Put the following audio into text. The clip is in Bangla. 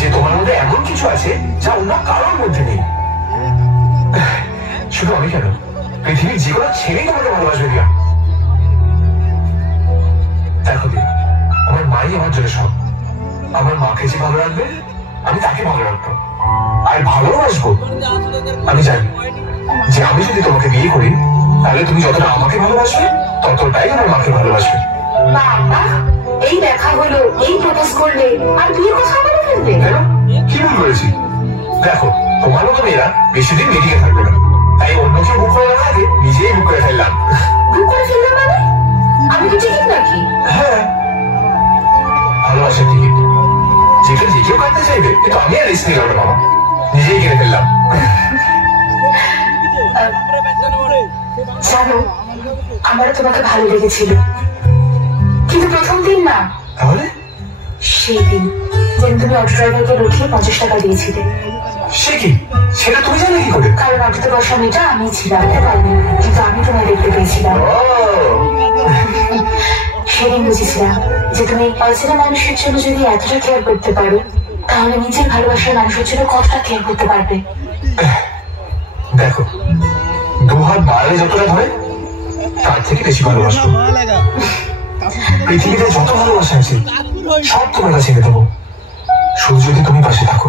যে তোমার মধ্যে এমন কিছু আছে যা অন্য কারোর মধ্যে নেই। শুধু আমি কেন, পৃথিবীর যে কোনো ছেলেই তোমাকে ভালোবাসবে দিয়া। দেখো দিয়া, আমার মাই আমার জন্য সব। আমার মাকে যে ভালো রাখবে আমি তাকে ভালো রাখবো, আর ভালোবাসবো। আমি জানি যে আমি যদি তোমাকে বিয়ে করি তাহলে তুমি যতটা আমাকে ভালোবাসবে ততটাই আমার মাকে ভালোবাসবে। বাবা, এই দেখা হলো, এই প্রপোজ করলে আর বিয়ের কথা বলে ফেলবে? কি ভুল করেছি? দেখো, তোমার মতো মেয়েরা বেশি দিন মেটিকে থাকবে না, তাই অন্য কেউ বুক করে না আগে নিজেই বুক করে ফেললাম। বুক করে ফেললাম মানে? আমি কি টিকিট নাকি? হ্যাঁ, ভালোবাসার টিকিট, যেটা যে কেউ কাটতে চাইবে, কিন্তু আমি আর রিস্ক নিলাম না বাবা, নিজেই কিনে ফেললাম। জানো, আমারও তোমাকে ভালো লেগেছিল, কিন্তু প্রথম দিন না। তাহলে? সেই দিন যেদিন তুমি অটো ড্রাইভারকে রুখিয়ে 50 টাকা দিয়েছিলে। সে কি? সেটা তুমি জানলে কি করে? কারণ অটোতে বসা মেয়েটা আমি ছিলাম, কিন্তু আমি তোমায় দেখতে পেয়েছিলাম। সেদিন বুঝেছিলাম যে তুমি অচেনা মানুষের জন্য যদি এতটা কেয়ার করতে পারো, তাহলে নিজের ভালোবাসার মানুষের জন্য কতটা কেয়ার করতে পারবে। দেখো, দুহাত বাড়ালে যতটা ধরে তার থেকে বেশি ভালোবাসবো। পৃথিবীতে যত ভালোবাসা আছে সব তোমার কাছে এনে দেবো, শুধু যদি তুমি পাশে থাকো।